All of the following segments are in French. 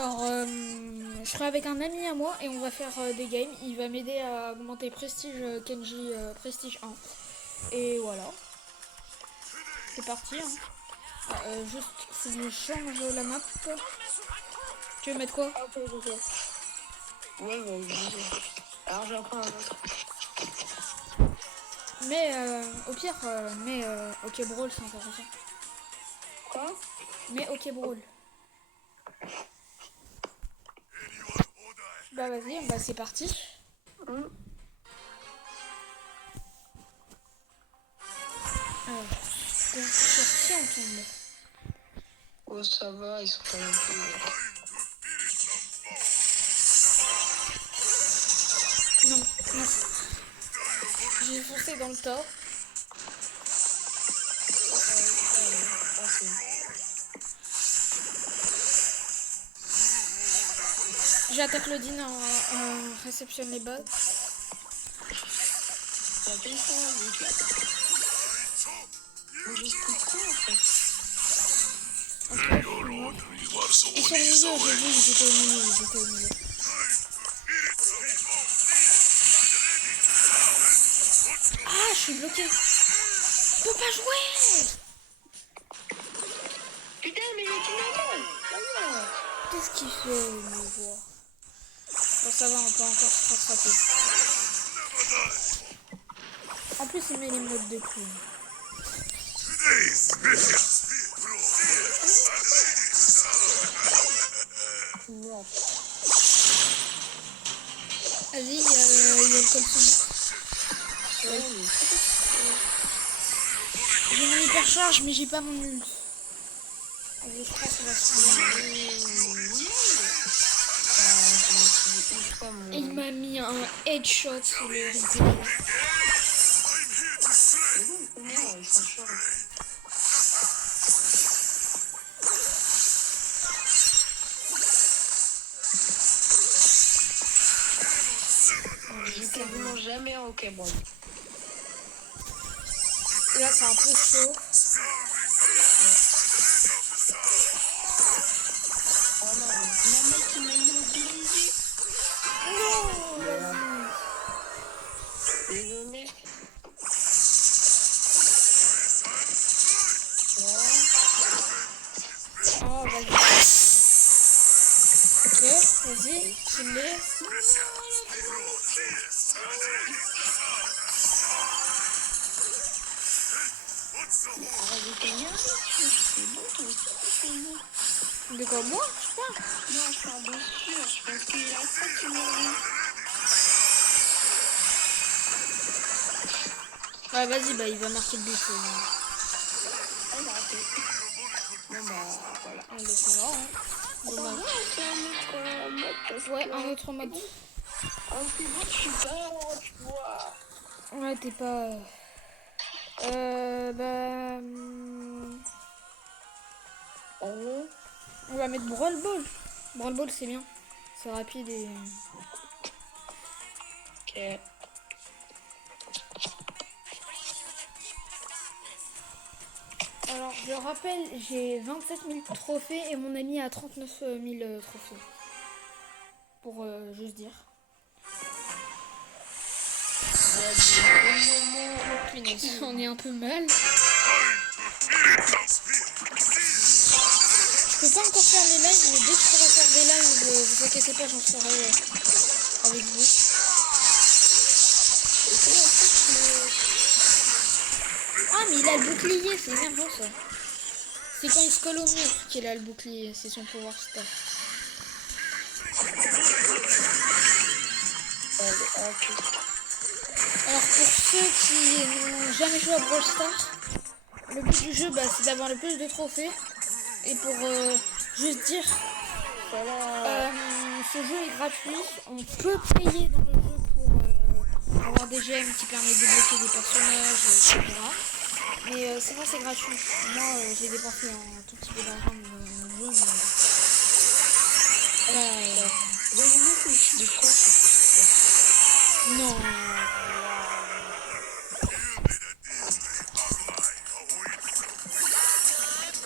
Alors, je serai avec un ami à moi et on va faire des games. Il va m'aider à augmenter Prestige Kenji Prestige 1. Et voilà. C'est parti. Hein. Juste, faut que je change la map. Tu veux mettre quoi? Ah, ok. Ouais, alors j'en prends un autre. Mais au pire, OK Brawl, c'est intéressant. Quoi? Mais OK Brawl. Bah vas-y, bah c'est parti. Alors, sur qui on tombe? Oh, ça va, ils sont pas non plus. Non. J'ai foncé dans le tas. J'attaque le din en réceptionne les balles. Ça fait ça, vite là. Mais je sais quoi en fait. Ok, ils sont au milieu, j'ai vu, ils étaient au milieu. Ah, je suis bloqué. Je peux pas jouer. Putain, mais il est normal. Qu'est-ce qu'il fait, me voit? Bon, ça va, on peut encore se rattraper. En plus, il met les modes de clown. Vas-y, il y a le colson. J'ai mon hypercharge, mais j'ai pas mon ult. Je crois que ça va se prendre. Et il m'a mis un headshot sur le ridicule. J'ai quasiment jamais en OK Brawl. Là, c'est un peu chaud. Oh non, la mec qui m'a immobilisé. Non, vas-y. Désolé. Oh, vas-y. Ok, vas-y, kill-les. De quoi, moi? Je sais pas. Non, je parle de sûr, parce qu'il a pas qui m'arrive. Ouais, vas-y, bah il va marquer le but. Ah, il a raté. Bon, bah, voilà. Ah, bah, c'est marrant, hein. Dommage. C'est un autre mode parce Ouais, que... un autre mode. En plus, je suis pas, tu vois. Ouais, t'es pas... bah... On va mettre Brawl Ball. Brawl Ball, c'est bien. C'est rapide et... Ok. Alors, je rappelle, j'ai 27 000 trophées et mon ami a 39 000 trophées. Pour juste dire. Punaise, on est un peu mal. Je peux pas encore faire les lives, mais dès que je pourrai faire des lives, vous inquiétez pas, j'en ferai avec vous. Ah, mais il a le bouclier, c'est énervant ça. C'est quand il se colle au mur qu'il a le bouclier, c'est son pouvoir star. Alors pour ceux qui n'ont jamais joué à Brawl Stars, le but du jeu, bah, c'est d'avoir le plus de trophées. Et pour juste dire, ce jeu est gratuit, on peut payer dans le jeu pour avoir des gemmes qui permettent de débloquer des personnages, etc. Mais sinon c'est gratuit. Moi j'ai dépensé un tout petit peu d'argent dans le jeu, mais... Non.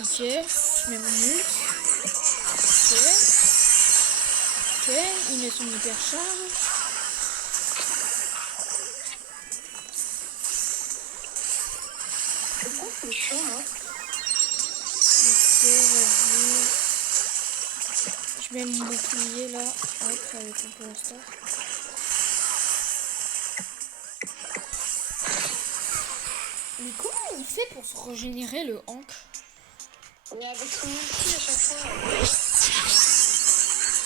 Ok, je mets mon ult. Ok. Ok, il met son hyper charge. C'est chaud, hein. Ok, vas-y. Je mets mon bouclier là. Hop, avec un peu de star. Mais comment il fait pour se régénérer le Hank? Mais avec son ulti à chaque fois.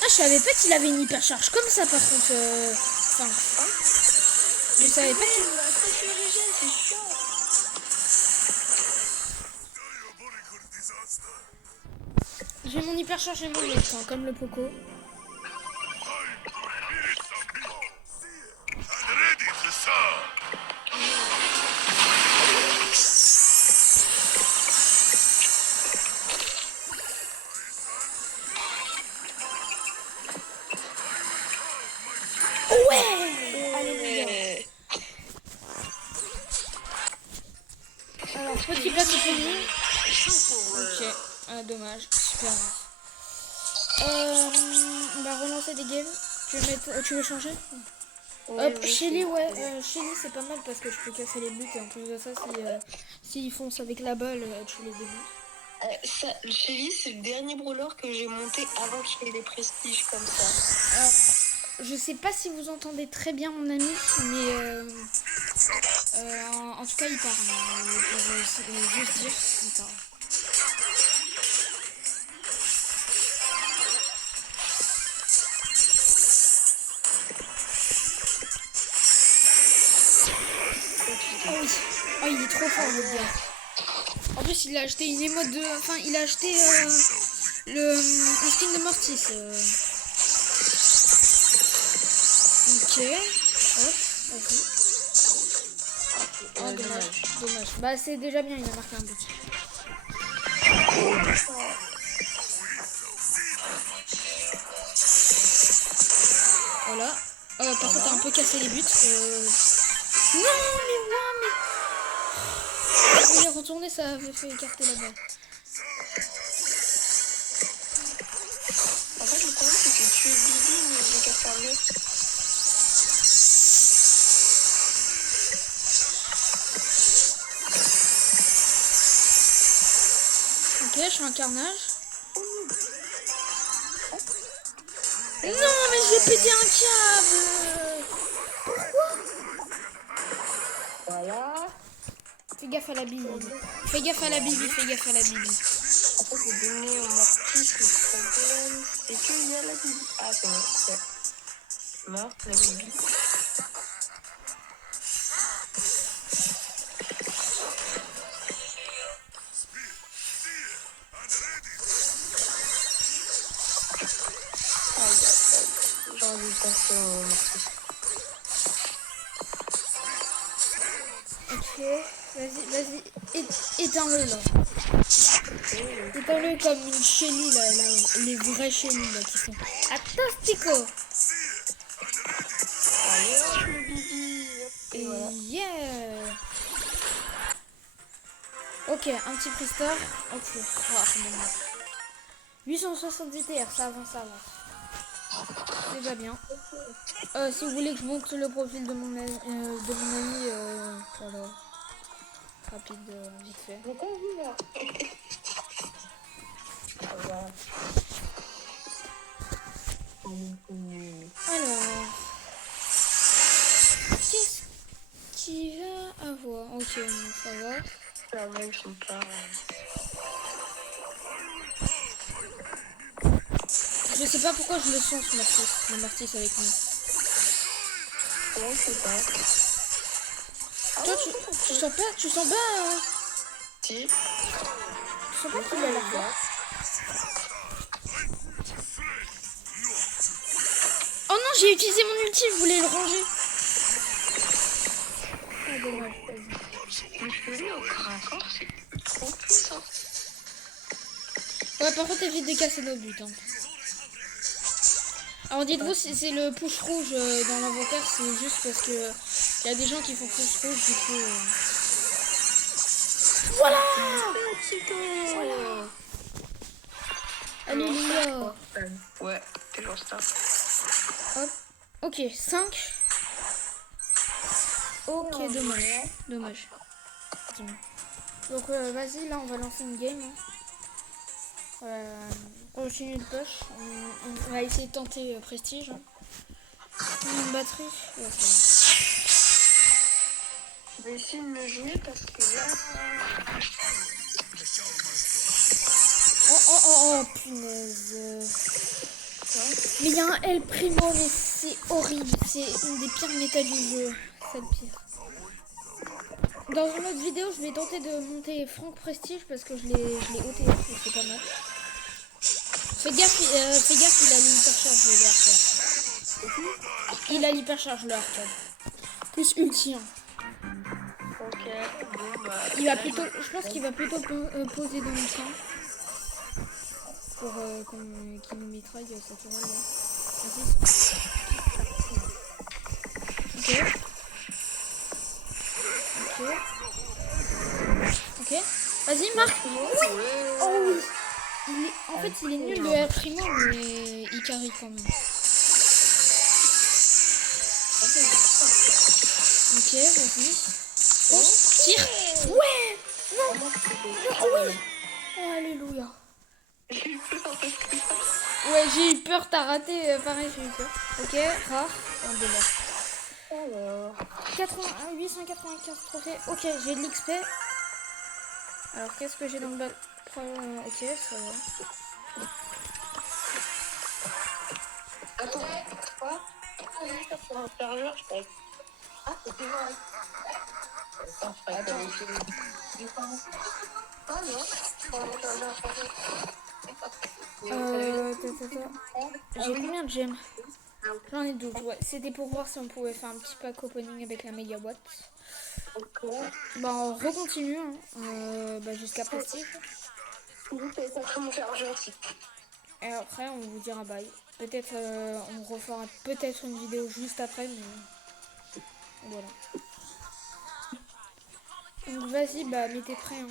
Ah, je savais pas qu'il avait une hyper charge comme ça par contre. Enfin, je savais pas qu'il... Après, tu régènes, c'est chiant. J'ai mon hyper charge et mon ult, hein, comme le Poco. Ouais! Allez, alors, petit plat obtenu. Ok, ah, dommage, super rare. On va relancer des games. Tu veux changer? Ouais, Hop, Shelly, ouais, Shelly c'est pas mal parce que je peux casser les buts et en plus de ça, s'ils foncent avec la balle, tu les débuts. Le Shelly, c'est le dernier brawler que j'ai monté avant que j'ai des prestiges comme ça. Alors, je sais pas si vous entendez très bien mon ami, mais en tout cas il parle. Pour juste dire, il parle. Oh oui, oh il est trop fort le gars. En plus il a acheté une émote de... Enfin il a acheté un skin de Mortis. Ok, hop, vas-y. Oh dommage. Bah c'est déjà bien, il a marqué un but. Voilà. Par contre t'as un peu cassé les buts. Non mais je voulais retourner, ça avait fait écarter la balle. En fait, le problème, c'est que tu es Bibi, mais j'ai qu'à faire mieux. Ok, je fais un carnage. Non, mais j'ai pété un câble. Voilà. Fais gaffe à la bibi. Fais gaffe à la bibi. En fait, j'ai donné au Mortis le problème, c'est qu'il y a la Bibi. Ah, c'est bon, c'est mort, la Bibi. J'aurais dû passer au Mortis. Ok, vas-y, éteins-le là. Éteins-le comme une Shelly là, les vraies Shelly là qui sont fantastico. Allez, hop, le Bibi. Et voilà. Yeah. Ok, un petit Pristar. Ok, oh, c'est bon. 870 TR, ça avance. C'est déjà bien. Si vous voulez que je montre le profil de mon ami, voilà. Rapide, vite fait. J'ai pas vu là. Voilà. Alors, qu'est-ce qu'il va avoir? Ok, bon, ça va. La même, sont pas. Je sais pas pourquoi je le sens ce Mortis avec nous. Ouais, je sais pas. Toi, tu sens pas Si. tu sens pas qu'il a l'air fort? Oh non, j'ai utilisé mon ulti, je voulais le ranger. Ah dommage, vas-y. Le chevelu au corps à corps, c'est trop puissant. Ouais, par contre, évite de casser nos buts. Hein. Alors dites-vous, si c'est le push rouge dans l'inventaire, c'est juste parce que il y a des gens qui font push rouge, du coup... Voilà. Allez, Léa. Ouais, toujours ça. Hop. Ok, 5. Ok, dommage. Dommage. Donc vas-y, là on va lancer une game. Continue de push. On va essayer de tenter prestige. Une batterie. Ouais, ça Je vais essayer de me jouer parce que là... Oh, punaise. Mais il y a un El Primo, mais c'est horrible. C'est une des pires méta du jeu. C'est le pire. Dans une autre vidéo, je vais tenter de monter Franck Prestige parce que je l'ai ôté. C'est pas mal. Fais gaffe, il a l'hypercharge le arcade. Il a l'hypercharge le arcade. Plus ulti. Ok, bon bah... Il va plutôt, je pense qu'il va plutôt poser dans le camp. Pour qu'il nous mitraille sa tourelle là. Vas-y, ça. Ok. Vas-y, marque. Oui. Oh oui. En fait, il est nul le El Primo, mais il carry quand même. Ok, vas-y. Oh, tire. Ouais. Non. Oh oui. Oh, alléluia. Ouais, j'ai eu peur, t'as raté. Pareil, j'ai eu peur. Ok, rare. On démarre. Alors... 895 trophées. Ok, j'ai de l'XP. Alors, qu'est-ce que j'ai dans le bal? Ok, ça va. Attends, quoi? Sur un serveur, je crois. Ah, c'est vrai. Attends, ah non, J'ai combien de gemmes? J'en ai 12, ouais. C'était pour voir si on pouvait faire un petit pack opening avec la mégawatt. Bah on recontinue hein. Jusqu'à prestige. Et après on vous dira bye. Peut-être on refera peut-être une vidéo juste après, mais voilà. Donc vas-y, bah mettez prêt hein.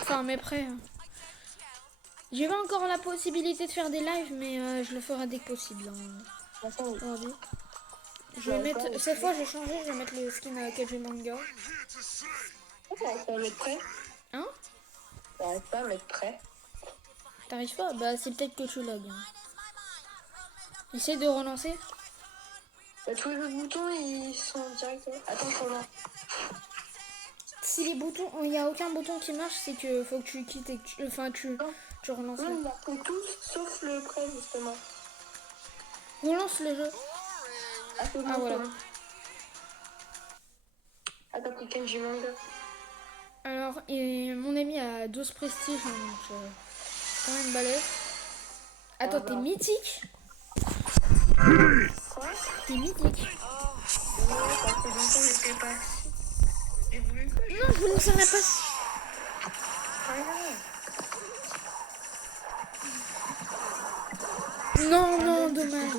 Enfin mets prêt hein. J'ai pas encore la possibilité de faire des lives, mais je le ferai dès que possible hein. Aujourd'hui. Je vais mettre, cette fois je vais changer, je vais mettre le skin à KG Manga. T'arrives pas à mettre prêt? Hein? T'arrives pas à mettre prêt? T'arrives pas? Bah c'est peut-être que tu lag. Essaye de relancer. Bah, tous les boutons ils sont directement. Attends, je relance. Si les boutons, il n'y a aucun bouton qui marche, c'est que faut que tu quittes et que tu relances. Non, il a fait tout sauf le prêt justement. Relance le jeu. Ah voilà. Attends, quelqu'un j'ai manga. Alors, mon ami a 12 prestiges, hein, donc quand même balèze. Attends, t'es mythique? Quoi? T'es mythique? Ouais, ça fait longtemps que je sais pas. J'ai voulu que je... Non, je voulais faire la passe. Non, dommage.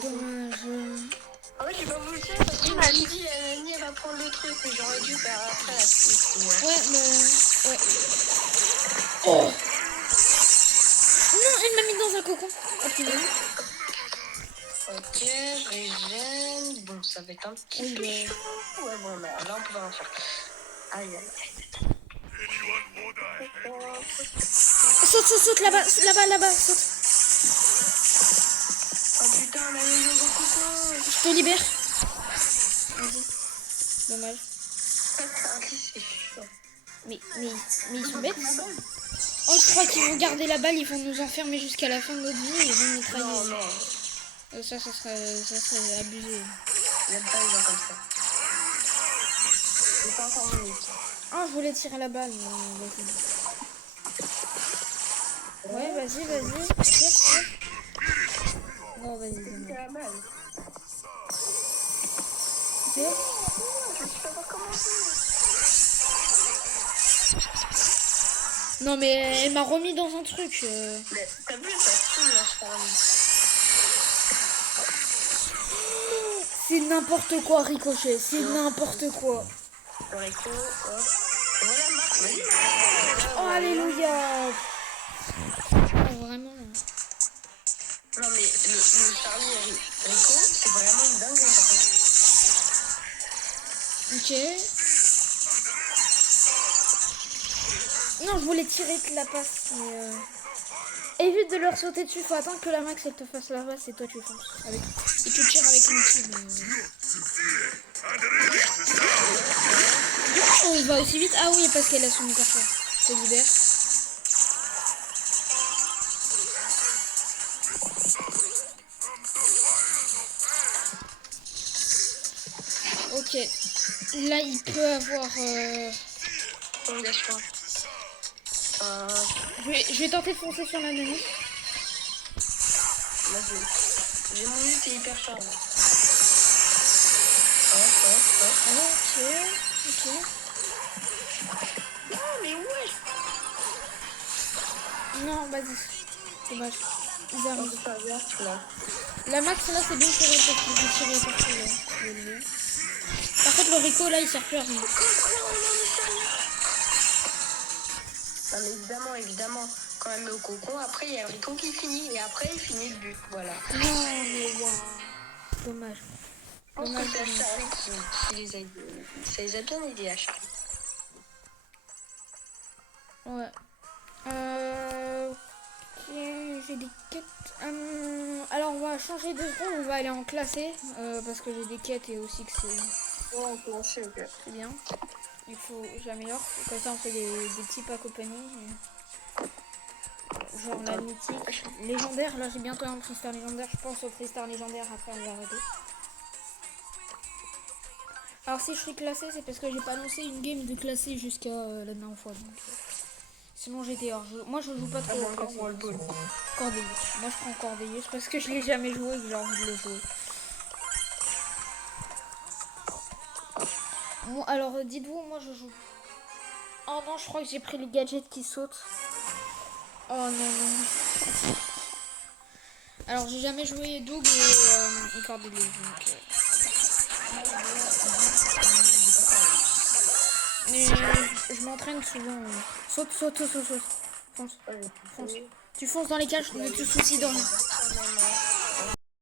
En fait, j'ai pas voulu le faire parce qu'il m'a dit Annie elle va prendre le truc, mais j'aurais dû faire après la suite. Ouais. Oh! Non, elle m'a mis dans un cocon. Oh putain. Ok, je les gêne. Bon, ça va être un petit peu chaud. Ouais, bon, là on peut en faire. Aïe. Saute là-bas, saute. Oh putain, la maison de coco. Je te libère. Vas-y. Dommage. C'est chaud. Mais ils sont bêtes. Oh, je crois qu'ils vont garder la balle, ils vont nous enfermer jusqu'à la fin de notre vie et ils vont nous trahir. Non. Ça serait abusé. J'aime pas les gens comme ça. C'est pas encore minute. Ah, je voulais tirer la balle, mais vas-y. Ouais, vas-y. Tire. Non, vas-y, dommage. C'est la balle. Ok. Je sais pas comment faire. Non, mais elle m'a remis dans un truc. Mais t'as vu, ça fout là, je parle. C'est n'importe quoi, Ricochet. C'est n'importe quoi. Le Rico, hop. Voilà, Marc. Oh, alléluia. Oh, vraiment. Non, mais le Charlie et Rico, c'est vraiment une dinguerie, par contre. Ok. Non, je voulais tirer de la passe, mais évite de leur sauter dessus, faut attendre que la max elle te fasse la passe et toi tu fonces avec. Et tu tires avec l'outil. Pourquoi on va aussi vite? Ah oui, parce qu'elle a son hyperchat. Je te libère. Ok. Là, il peut avoir... Prolongation. Je vais tenter de foncer sur la demi. Vas-y. J'ai mon ult et hyper charge. Ok. Non, mais ouais. Non, vas-y. Dommage. Ils arrivent. Là. La max, là, c'est bien pour eux parce qu'ils vont tirer partout. Là. Par contre, le Rico, là, il sert plus à rien. Non, mais évidemment. Quand elle met au cocon, après, il y a le Rico qui finit. Et après, il finit le but. Voilà. Non, mais waouh. Dommage. Je pense que c'est Charlie qui les a aidés. Ça les a bien aidés à Charlie. Ouais. Ok, j'ai des quêtes. Alors, on va changer de seconde. On va aller en classé. Parce que j'ai des quêtes et aussi que c'est... Ouais, on sait, ok. C'est bien. Il faut que j'améliore. Comme ça, on fait des petits packs opening. Genre la mythique. Légendaire. Là, j'ai bientôt un freestar légendaire. Je pense au freestar légendaire. Après, on va arrêter. Alors, si je suis classé, c'est parce que j'ai pas lancé une game de classé jusqu'à la dernière fois. Donc, sinon, j'étais hors jeu. Moi, je joue pas trop au classé. Cordelius. Moi, je prends Cordelius parce que je l'ai jamais joué et que j'ai envie de le jouer. Bon, alors, dites-vous, moi, je joue. Oh non, je crois que j'ai pris les gadgets qui sautent. Oh non, non. Alors, j'ai jamais joué Doug et Cordelius. Donc, mais je m'entraîne souvent. Saute. Fonce. Tu fonces dans les cages, ne te soucies de rien.